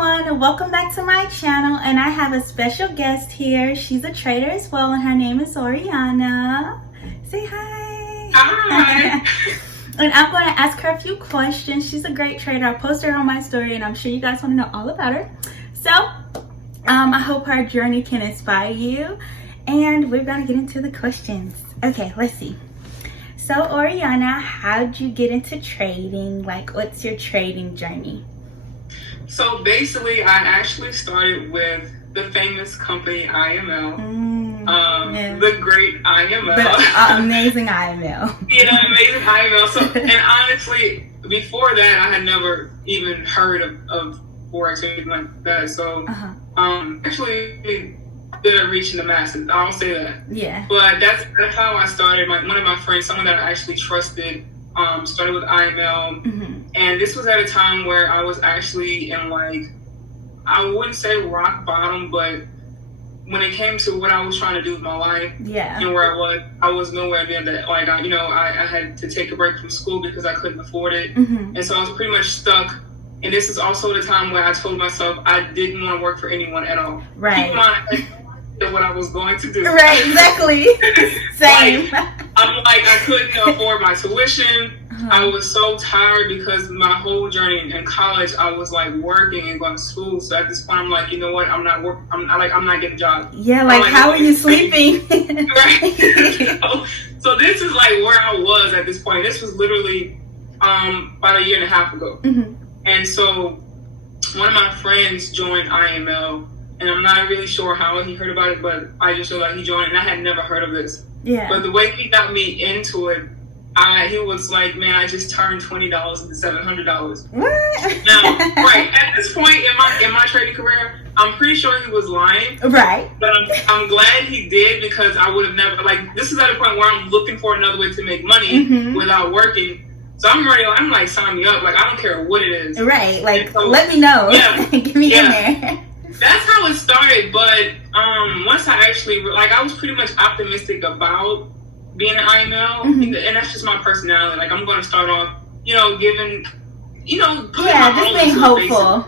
everyone, welcome back to my channel, and I have a special guest here. She's a trader as well, and her name is Oriona. Say hi. Hi. And I'm going to ask her a few questions. She's a great trader. I posted her on my story, and I'm sure you guys want to know all about her. So I hope her journey can inspire you, and we're going to get into the questions. Okay, let's see. So Oriona, how'd you get into trading? Like, what's your trading journey? So basically, I actually started with the famous company IML, the great IML. The amazing IML. Yeah, amazing IML. So, and honestly, before that, I had never even heard of Forex or anything like that. So, actually didn't reach the masses. I'll say that. Yeah. But that's how I started. One of my friends, someone that I actually trusted, started with IML. And this was at a time where I was actually in, like, I wouldn't say rock bottom, but when it came to what I was trying to do with my life, and where I was nowhere near that. Like, I had to take a break from school because I couldn't afford it. And so I was pretty much stuck. And this is also the time where I told myself I didn't want to work for anyone at all. Right. Keep in mind, I had no idea what I was going to do. Right, exactly. Same. I couldn't afford my tuition. I was so tired because my whole journey in college, I was like working and going to school. So at this point, I'm like, you know what? I'm not getting a job. Yeah, like how are you sleeping? Right. So this is like where I was at this point. This was literally about a year and a half ago. And so one of my friends joined IML, and I'm not really sure how he heard about it, but I just feel like he joined, and I had never heard of this. Yeah. But the way he got me into it, he was like, man, I just turned $20 into $700. What? Now, right, at this point in my trading career, I'm pretty sure he was lying. Right. But I'm glad he did, because I would have never, like, this is at a point where I'm looking for another way to make money without working. So I'm like, sign me up. Like, I don't care what it is. Right. Like, so, let me know. Yeah. Get me in there. That's how it started. But once I actually, like, I was pretty much optimistic about being an IML, and that's just my personality. Like, I'm going to start off, putting my just all being into hopeful.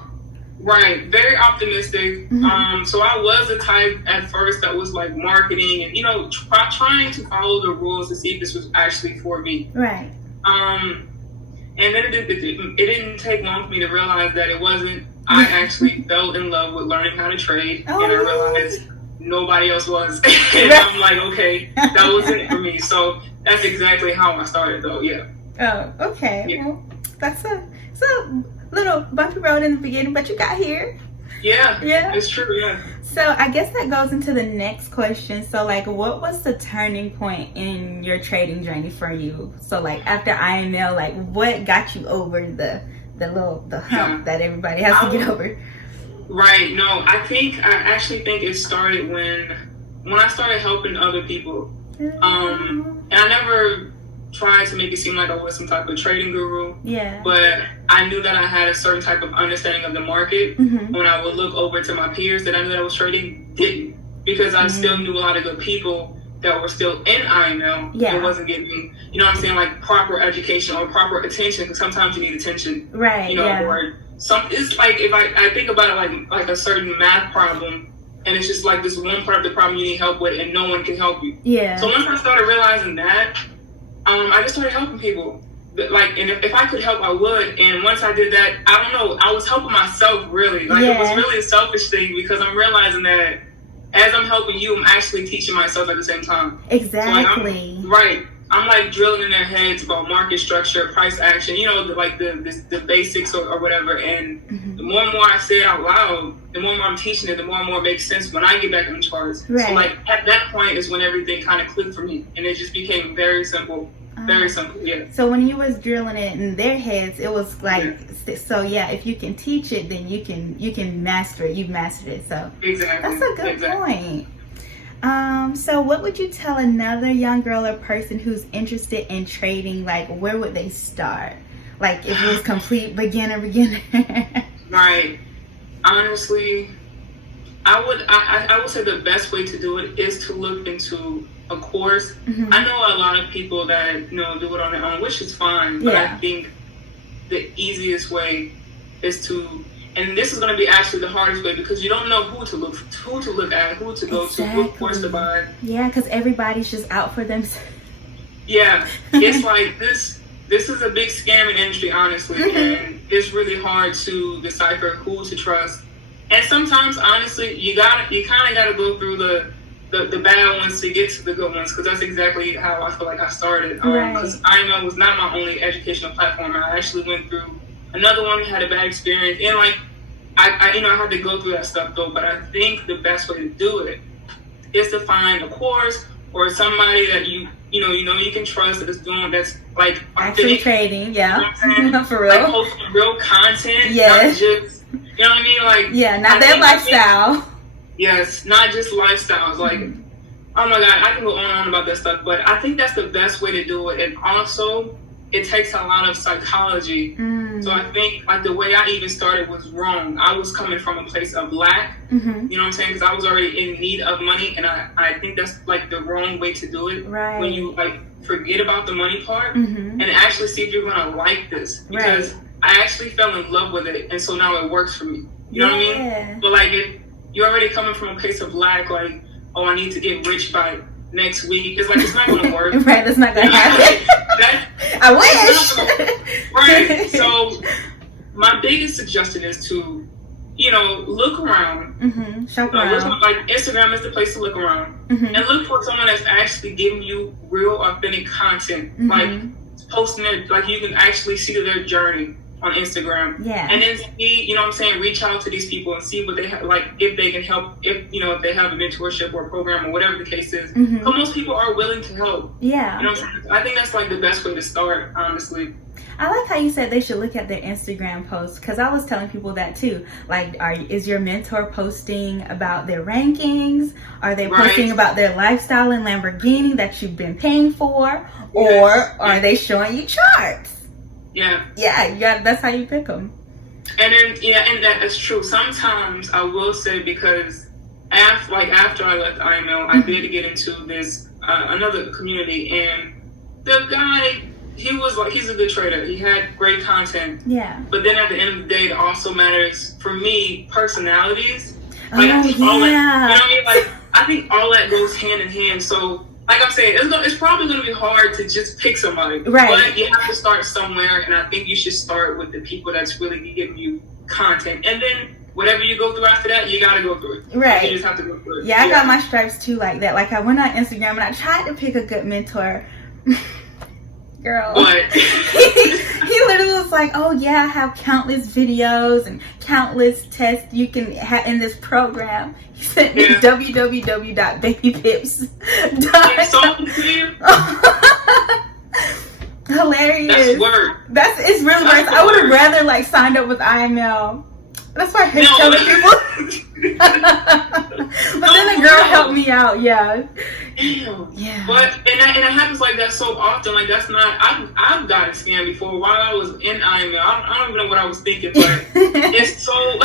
Right, very optimistic. So I was the type at first that was like marketing and trying to follow the rules to see if this was actually for me. Right. And then it didn't take long for me to realize that it wasn't. I actually fell in love with learning how to trade, and I realized nobody else was. And I'm like, okay, that was it for me. So that's exactly how I started, though. Yeah. Oh, okay. Yeah. Well, it's a little bumpy road in the beginning, but you got here. Yeah. Yeah. It's true. Yeah. So I guess that goes into the next question. So, like, what was the turning point in your trading journey for you? So, like, after IML, like, what got you over the hump that everybody has to get over? Right. No, I actually think it started when I started helping other people. And I never tried to make it seem like I was some type of trading guru. Yeah. But I knew that I had a certain type of understanding of the market when I would look over to my peers that I knew that I was trading didn't. Because I still knew a lot of good people that were still in IML and wasn't getting, like proper education or proper attention, because sometimes you need attention. Right. Or it's like, if I think about it like a certain math problem, and it's just like this one part of the problem you need help with and no one can help you. Yeah. So once I started realizing that, I just started helping people. Like, and if I could help, I would. And once I did that, I don't know, I was helping myself, really. Like, it was really a selfish thing, because I'm realizing that as I'm helping you, I'm actually teaching myself at the same time. Exactly. So I'm like drilling in their heads about market structure, price action, the basics or whatever. And the more and more I say it out loud, the more and more I'm teaching it, the more and more it makes sense when I get back in the charts. Right. So, like, at that point is when everything kind of clicked for me, and it just became very simple. Very simple, yeah. So when you was drilling it in their heads, it was like, so if you can teach it, then you can master it. You've mastered it. So exactly, that's a good point. So what would you tell another young girl or person who's interested in trading? Like, where would they start? Like, if it was complete beginner. Right. Honestly, I would say the best way to do it is to look into a course. I know a lot of people that do it on their own, which is fine. But I think the easiest way is to And this is going to be actually the hardest way because you don't know who to look at, who to go to, what course to buy. Yeah, because everybody's just out for themselves. Yeah, it's like this is a big scamming industry, honestly, and it's really hard to decipher who to trust. And sometimes, honestly, you kind of gotta go through the bad ones to get to the good ones, because that's exactly how I feel like I started. Because IML was not my only educational platform. I actually went through another one, had a bad experience, and like I had to go through that stuff though. But I think the best way to do it is to find a course or somebody that you can trust that's like actually trading, yeah, for real, like posting real content, yes. Not just, you know what I mean, like not their lifestyle. Yes, not just lifestyles. Like, oh my God, I can go on and on about that stuff, but I think that's the best way to do it. And also, it takes a lot of psychology. So I think like the way I even started was wrong. I was coming from a place of lack, you know what I'm saying? Because I was already in need of money, and I think that's like the wrong way to do it. Right. When you like forget about the money part and actually see if you're gonna like this. Because I actually fell in love with it, and so now it works for me. You know what I mean? But like if you're already coming from a place of lack, like, oh, I need to get rich by next week. It's like, it's not going to work. Right, that's not going to happen. I wish. Right. So my biggest suggestion is to, look around. Shop around. Like Instagram is the place to look around. And look for someone that's actually giving you real, authentic content. Like posting it, like you can actually see their journey on Instagram. Yeah. And then see, reach out to these people and see what they have, like if they can help, if they have a mentorship or a program or whatever the case is. But most people are willing to help. Yeah. You know what I'm saying? I think that's like the best way to start, honestly. I like how you said they should look at their Instagram posts, because I was telling people that too. Like, is your mentor posting about their rankings? Are they posting about their lifestyle and Lamborghini that you've been paying for? Or are they showing you charts? Yeah, that's how you pick them. And then, and that's true. Sometimes I will say, because after I left IML, I did get into this another community, and the guy, he's a good trader. He had great content. Yeah. But then at the end of the day, it also matters for me, personalities. Like, I think all that, you know what I mean? Like, I think all that goes hand in hand. So, like I'm saying, it's probably going to be hard to just pick somebody. Right. But you have to start somewhere, and I think you should start with the people that's really giving you content. And then whatever you go through after that, you got to go through it. Right. You just have to go through it. Yeah, I got my stripes too like that. Like, I went on Instagram, and I tried to pick a good mentor. Girl. What? he literally was like, oh yeah, I have countless videos and countless tests you can have in this program. He sent me www.babypips.com. Hilarious. That's work. It's really work. I would have rather like signed up with IML. That's why I hate telling people. But then the girl helped me out. Yeah. Yeah. But and it happens like that so often. Like, that's not. I've gotten scammed before while I was in IML. I don't even know what I was thinking, but it's so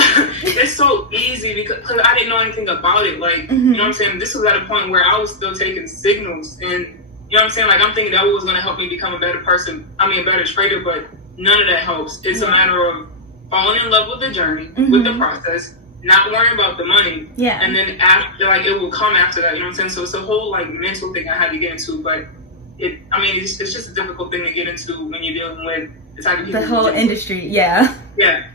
easy because I didn't know anything about it. Like, you know what I'm saying? This was at a point where I was still taking signals, and you know what I'm saying? Like, I'm thinking that was going to help me become a better person. I mean, a better trader, but none of that helps. It's a matter of falling in love with the journey, with the process, not worrying about the money. Yeah. And then after, like, it will come after that, you know what I'm saying? So it's a whole, like, mental thing I had to get into, but it's just a difficult thing to get into when you're dealing with the type of people. The whole industry, yeah. Yeah.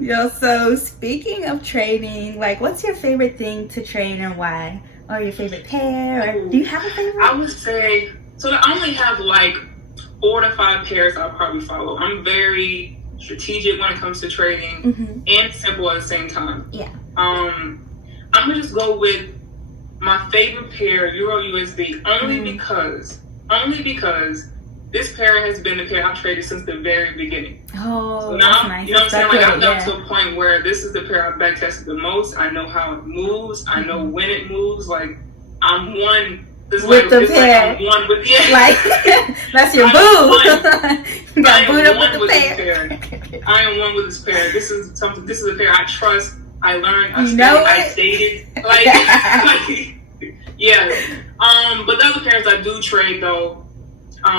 Yo, so speaking of trading, like, what's your favorite thing to trade and why? Or your favorite pair? Or do you have a favorite? I would say, so I only have, like, 4 to 5 pairs I'll probably follow. I'm very strategic when it comes to trading and simple at the same time. Yeah. I'm gonna just go with my favorite pair, Euro USD, only because this pair has been the pair I've traded since the very beginning. Oh, so now, that's nice. You know what I'm saying? Like, I've gotten to a point where this is the pair I've back tested the most. I know how it moves. I know when it moves. Like, I'm one. With the pair. Like, that's your boo. You got booed up with the pair. I am one with this pair. This is a pair I trust. I learned. I stated. Like, yeah. But the other pairs I do trade though.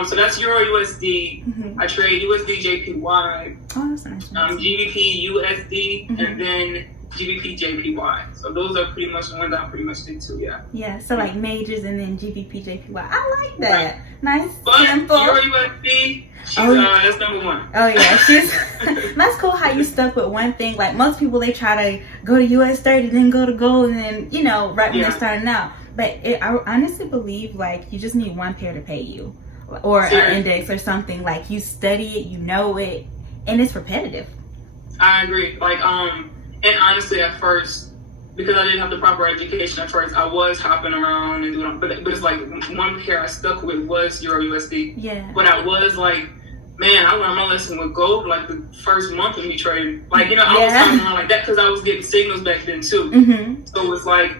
So that's Euro USD. Mm-hmm. I trade USD JPY, Oh, that's nice. GBP USD, and then GBP JPY. So those are pretty much the ones I pretty much stick to. Yeah. Yeah. So like majors and then GBP JPY. I like that. Right. Nice. But simple. Euro USD, that's number one. Oh yeah, that's cool how you stuck with one thing. Like most people, they try to go to US 30, then go to gold, and then right when they're starting out. But I honestly believe like you just need one pair to pay you, or an index or something. Like you study it, you know it, and it's repetitive. I agree. Like and honestly, at first, because I didn't have the proper education at first, I was hopping around and doing, but it's like one pair I stuck with was Euro USD. Yeah. But I was like, man, I learned my lesson with gold like the first month of me trading. Like, I was talking around like that because I was getting signals back then too. Mm-hmm. So it's like,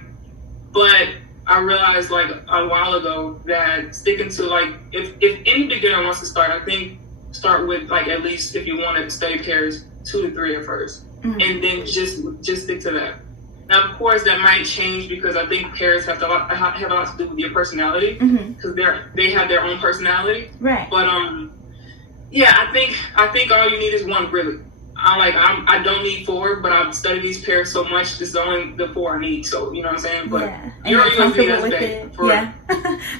but I realized like a while ago that sticking to like, if any beginner wants to start, I think start with like at least if you want to study pairs 2 to 3 at first, and then just stick to that. Now, of course, that might change because I think pairs have a lot to do with your personality because they have their own personality. Right. But yeah, I think all you need is one really. I don't need 4, but I've studied these pairs so much. This is only the 4 I need. So you know what I'm saying. But yeah, and you're comfortable with it. Yeah,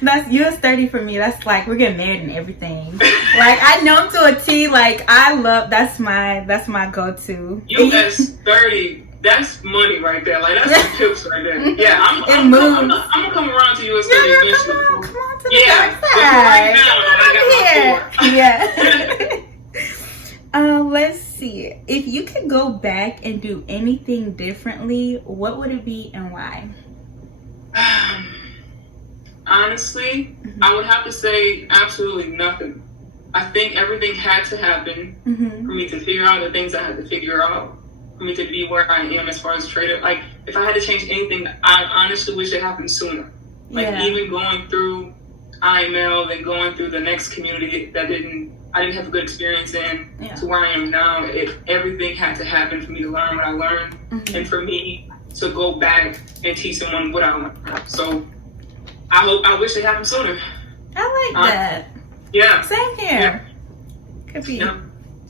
that's US 30 for me. That's like we're getting married and everything. Like I know to a T. Like I love that's my go-to. US 30. That's money right there. Like that's some tips right there. Yeah, I'm gonna come around to US 30 eventually. Come on to the dark side. Right now, I got my 4. Yeah. Let's see. If you could go back and do anything differently, what would it be and why? Honestly, I would have to say absolutely nothing. I think everything had to happen for me to figure out the things I had to figure out, for me to be where I am as far as trader. Like, if I had to change anything, I honestly wish it happened sooner. Like, even going through IML and going through the next community that I didn't have a good experience in to where I am now, everything had to happen for me to learn what I learned and for me to go back and teach someone what I learned. So I wish it happened sooner. I like that. Yeah. Same here. Yeah. Could be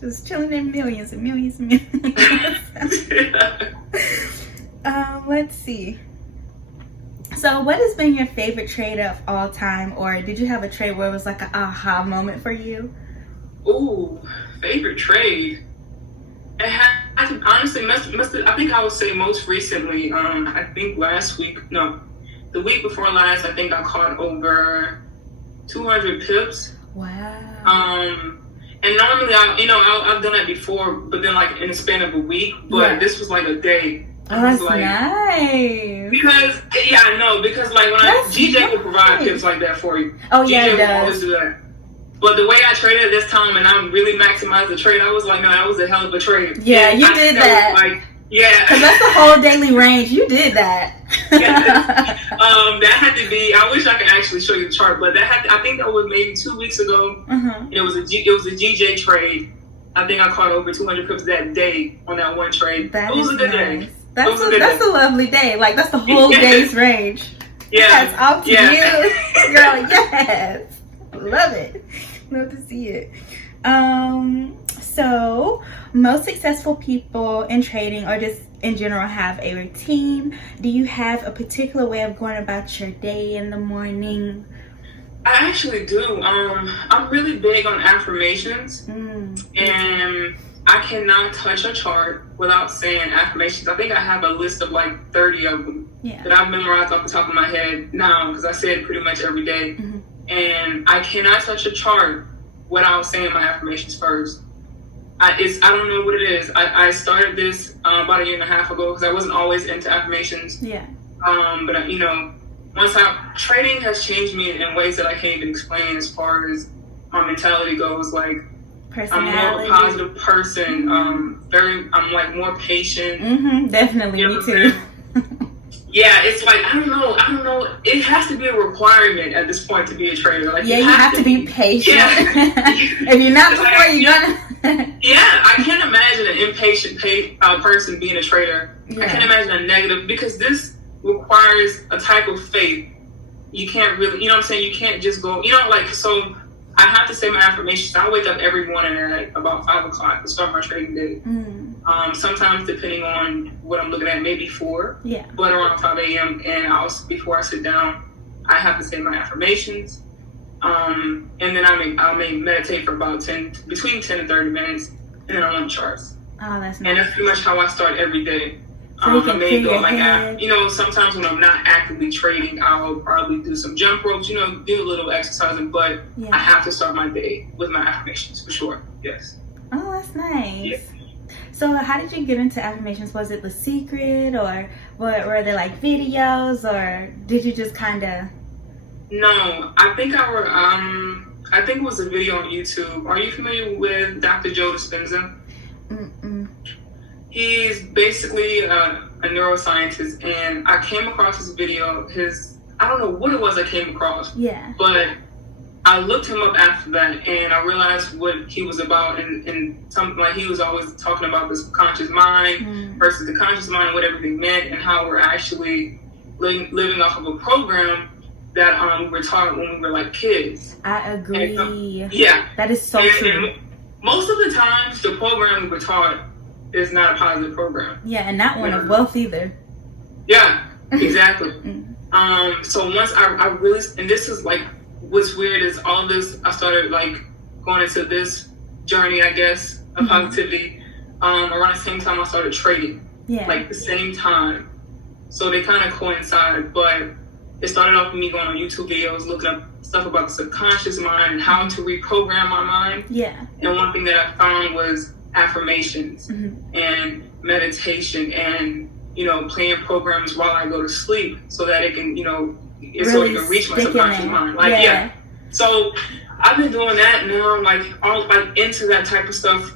just chilling in millions and millions and millions. Let's see. So what has been your favorite trade of all time, or did you have a trade where it was like an aha moment for you? Ooh, favorite trade. It had to, honestly, I think I would say most recently, I think the week before last, I think I caught over 200 pips. Wow. And normally, I've done that before, but then like in the span of a week, but this was like a day. Oh, that's like, nice. Because, I know, because like when GJ will provide tips like that for you. Oh, GJ yeah, it will does. always do that. But the way I traded this time and I really maximized the trade, I was like, no, that was a hell of a trade. Yeah, you did that. Like, yeah. Because that's the whole daily range. You did that. That had to be, I wish I could actually show you the chart, but I think that was maybe 2 weeks ago. It was a GJ trade. I think I caught over 200 pips that day on that one trade. It was a good day. That's a lovely day. Like, that's the whole day's range. Yeah. That's off to you. Girl, yes. Love it. Love to see it. So, most successful people in trading or just in general have a routine. Do you have a particular way of going about your day in the morning? I actually do. I'm really big on affirmations. And I cannot touch a chart without saying affirmations. I think I have a list of like 30 of them that I've memorized off the top of my head now because I say it pretty much every day. And I cannot touch a chart without saying my affirmations first. I don't know what it is. I started this about 1.5 years ago because I wasn't always into affirmations. But trading has changed me in ways that I can't even explain as far as my mentality goes. Like, I'm more of a positive person. I'm like more patient. Definitely, me too. Yeah, it's like, I don't know. It has to be a requirement at this point to be a trader. Like, you have to be patient. If you're not before, you're gonna. I can't imagine an impatient person being a trader. I can't imagine a negative, because this requires a type of faith. You can't really, you know what I'm saying? You can't just go, so I have to say my affirmations. I wake up every morning at about 5 o'clock to start my trading day. Sometimes depending on what I'm looking at, maybe 4, but around 5 a.m. And before I sit down, I have to say my affirmations. And then I may meditate for about between 10 and 30 minutes, and then I'm on the charts. Oh, that's nice. And that's pretty much how I start every day. So you can I may go head. sometimes when I'm not actively trading, I'll probably do some jump ropes, do a little exercising, but I have to start my day with my affirmations for sure. Yes. Oh, that's nice. Yeah. So how did you get into affirmations? Was it The Secret, or were there like videos, or did you just kind of? No, I think I think it was a video on YouTube. Are you familiar with Dr. Joe Dispenza? He's basically a neuroscientist, and I came across his video. I don't know what it was I came across. Yeah. But I looked him up after that, and I realized what he was about, and something like he was always talking about the subconscious mind versus the conscious mind, what everything meant, and how we're actually living off of a program that we were taught when we were like kids. I agree. And, that is so true. And most of the times, the program we were taught is not a positive program. Yeah, and not one of wealth either. Yeah, exactly. So once I really, and this is like, what's weird is all this, I started like going into this journey, I guess, of positivity around the same time I started trading. Yeah. Like the same time. So they kind of coincide, but it started off with me going on YouTube videos, looking up stuff about the subconscious mind and how to reprogram my mind. Yeah. And one thing that I found was affirmations and meditation and, playing programs while I go to sleep so that it can, so it can reach my subconscious mind. Like, So I've been doing that now. I'm like into that type of stuff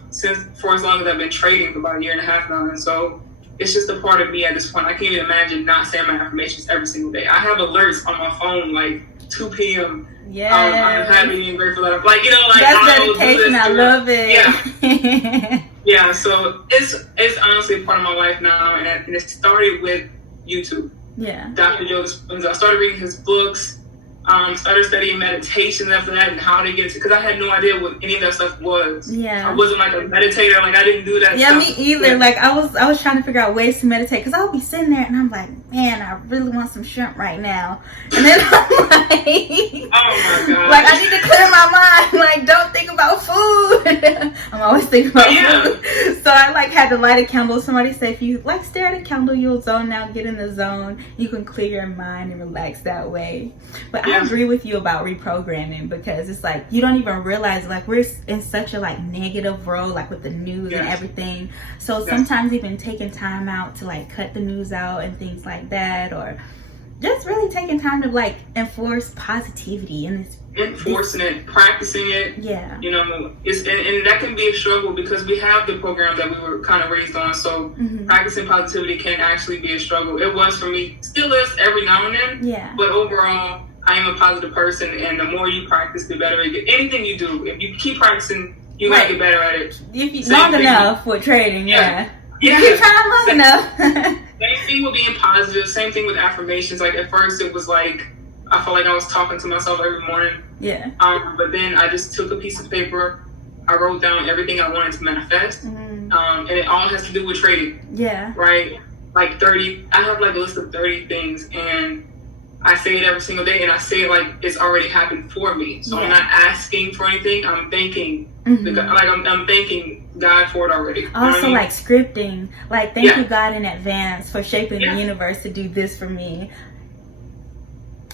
for as long as I've been trading, for about 1.5 years now. And so it's just a part of me at this point. I can't even imagine not saying my affirmations every single day. I have alerts on my phone like 2 p.m. Yeah. I'm happy and grateful that I'm like, that's dedication. I love it. Yeah. Yeah. So it's honestly a part of my life now, and it started with YouTube. Yeah. Dr. Joe Dispenza. I started reading his books. Started studying meditation after that and how to get to, because I had no idea what any of that stuff was. Yeah. I wasn't like a meditator. Like I didn't do that stuff. Yeah, me either. Yeah. Like I was trying to figure out ways to meditate, because I would be sitting there and I'm like, man, I really want some shrimp right now. And then I'm like, oh my God. Like I need to clear my mind. Like don't think about food. I'm always thinking about food. So I like had to light a candle. Somebody said if you like stare at a candle, you'll zone out, get in the zone. You can clear your mind and relax that way. But I agree with you about reprogramming, because it's like you don't even realize like we're in such a like negative world, like with the news and everything. So sometimes even taking time out to like cut the news out and things like that, or just really taking time to like enforce positivity and enforcing it, practicing it. Yeah. It's and that can be a struggle because we have the program that we were kind of raised on. So practicing positivity can actually be a struggle. It was for me, still is every now and then. Yeah. But overall, I am a positive person, and the more you practice, the better it gets. Anything you do, if you keep practicing, you might get better at it. If you long enough with trading, yeah. You keep trying long enough. Same thing with being positive. Same thing with affirmations. Like at first, it was like I felt like I was talking to myself every morning. Yeah. But then I just took a piece of paper. I wrote down everything I wanted to manifest, and it all has to do with trading. Yeah. Right. Like 30. I have like a list of 30 things, and I say it every single day, and I say it like it's already happened for me. So I'm not asking for anything. I'm thanking, I'm thanking God for it already. Also, like scripting, like thank you God in advance for shaping the universe to do this for me.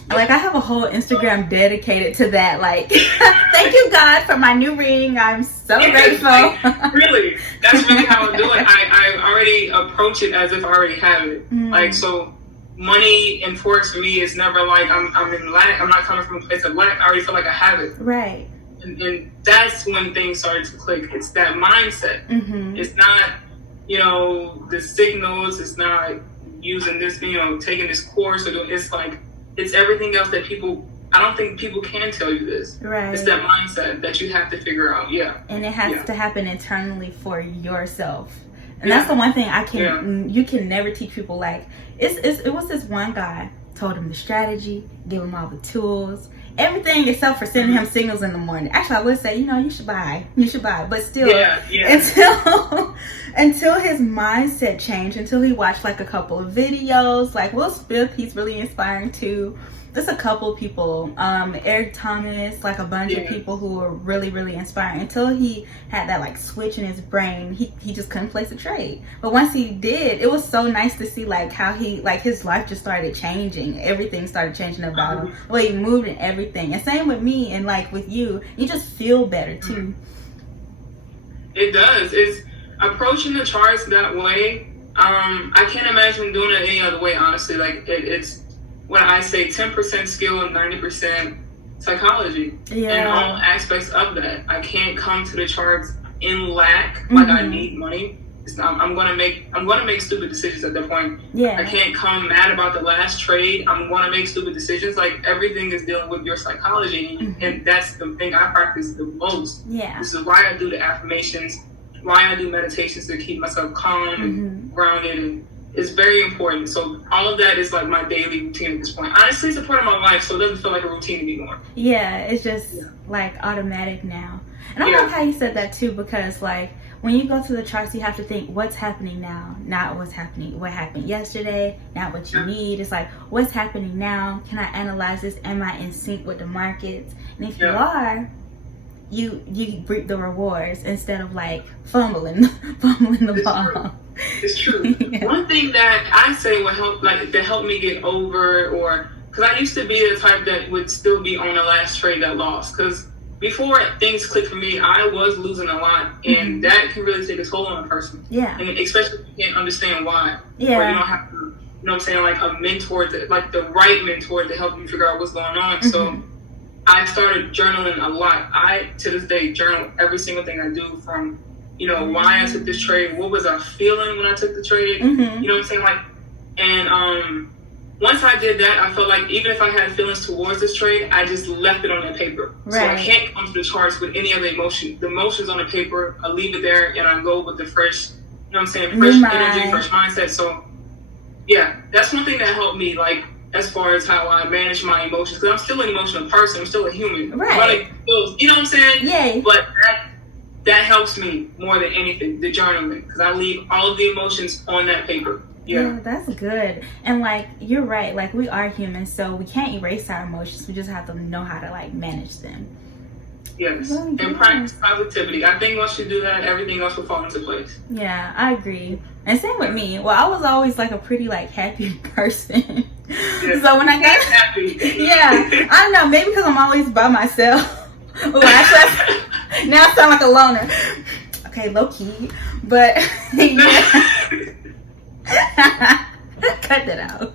Like I have a whole Instagram dedicated to that. Like, thank you God for my new ring. I'm so grateful. Really, that's really how I do it. I already approach it as if I already have it. Like so. Money and forex for me is never like I'm in lack. I'm not coming from a place of lack. I already feel like I have it. Right. And that's when things started to click. It's that mindset. It's not, the signals. It's not using this, taking this course. It's like, it's everything else that I don't think people can tell you this. Right. It's that mindset that you have to figure out. Yeah. And it has to happen internally for yourself. And that's the one thing you can never teach people. Like it was this one guy, told him the strategy, gave him all the tools, everything except for sending him signals in the morning. Actually, I would say, you should buy, but still, until his mindset changed, until he watched like a couple of videos, like Will Smith, he's really inspiring too. Just a couple of people, Eric Thomas, like a bunch of people who are really, really inspiring. Until he had that like switch in his brain, he just couldn't place a trade. But once he did, it was so nice to see like how his life just started changing. Everything started changing about him. The way he moved and everything. And same with me and like with you just feel better too. It does. It's approaching the charts that way. I can't imagine doing it any other way, honestly. Like it's when I say 10% skill and 90% psychology and all aspects of that. I can't come to the charts in lack, like I need money. It's not, I'm gonna make stupid decisions at that point. I can't come mad about the last trade. I'm gonna make stupid decisions. Like everything is dealing with your psychology, and that's the thing I practice the most. This is why I do the affirmations, why I do meditations to keep myself calm and grounded, and it's very important. So all of that is like my daily routine at this point. Honestly, it's a part of my life, so it doesn't feel like a routine anymore. It's just like automatic now. And I love how you said that too, because like when you go to the charts, you have to think what's happening now, not what happened yesterday, not what you need. It's like what's happening now. Can I analyze this? Am I in sync with the markets? And if you are, you reap the rewards instead of like fumbling the ball. It's true. One thing that I say would help, like that helped me get over, or because I used to be the type that would still be on the last trade that lost. Because before things clicked for me, I was losing a lot, and that can really take a toll on a person. And especially if you can't understand why. Or you don't have to, you know what I'm saying, like a mentor, like the right mentor to help you figure out what's going on. So I started journaling a lot. I, to this day, journal every single thing I do, from why I took this trade, what was I feeling when I took the trade, you know what I'm saying, like, and once I did that, I felt like even if I had feelings towards this trade, I just left it on that paper. So I can't come to the charts with any other emotion. The emotions on the paper, I leave it there, and I go with the fresh, fresh energy, fresh mindset. So that's one thing that helped me, like, as far as how I manage my emotions, because I'm still an emotional person, I'm still a human. You know what I'm saying? But that helps me more than anything, the journaling, because I leave all of the emotions on that paper. Yeah, that's good. And like, you're right, like we are humans, so we can't erase our emotions. We just have to know how to like manage them. And practice positivity. I think once you do that, everything else will fall into place. Yeah, I agree. And same with me. Well, I was always like a pretty like happy person. So when I got happy, I don't know, maybe because I'm always by myself. Now I sound like a loner. Okay, low key, but cut that out.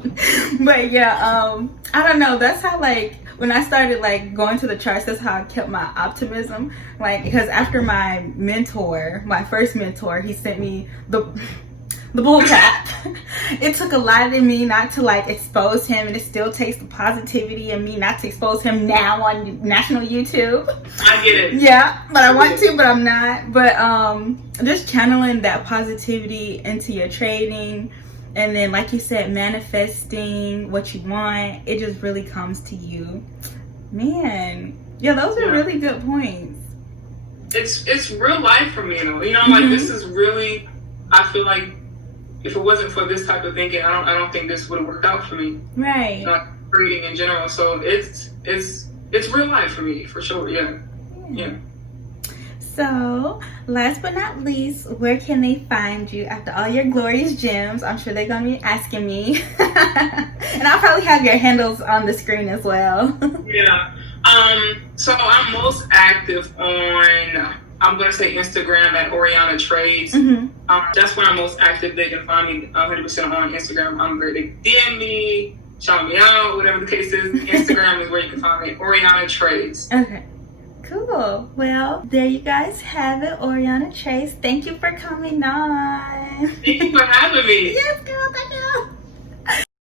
But I don't know. That's how like when I started like going to the charts, that's how I kept my optimism. Like because after my first mentor, he sent me the bull cap. It took a lot in me not to like expose him, and it still takes the positivity in me not to expose him now on national YouTube. I get it. But I want to, but I'm not. But just channeling that positivity into your trading, and then like you said, manifesting what you want, it just really comes to you. Man, those are really good points. It's real life for me, though. Like this is really, I feel like if it wasn't for this type of thinking, I don't think this would have worked out for me. Not trading in general. So it's real life for me, for sure. Yeah. So, last but not least, where can they find you after all your glorious gems? I'm sure they're gonna be asking me, and I'll probably have your handles on the screen as well. So I'm most active on, I'm going to say Instagram at Oriona Trades. That's where I'm most active. They can find me 100% on Instagram. I'm great. They DM me, shout me out, whatever the case is. Instagram is where you can find me, Oriona Trades. Okay. Cool. Well, there you guys have it, Oriona Trades. Thank you for coming on. Thank you for having me. Yes, girl. Thank you.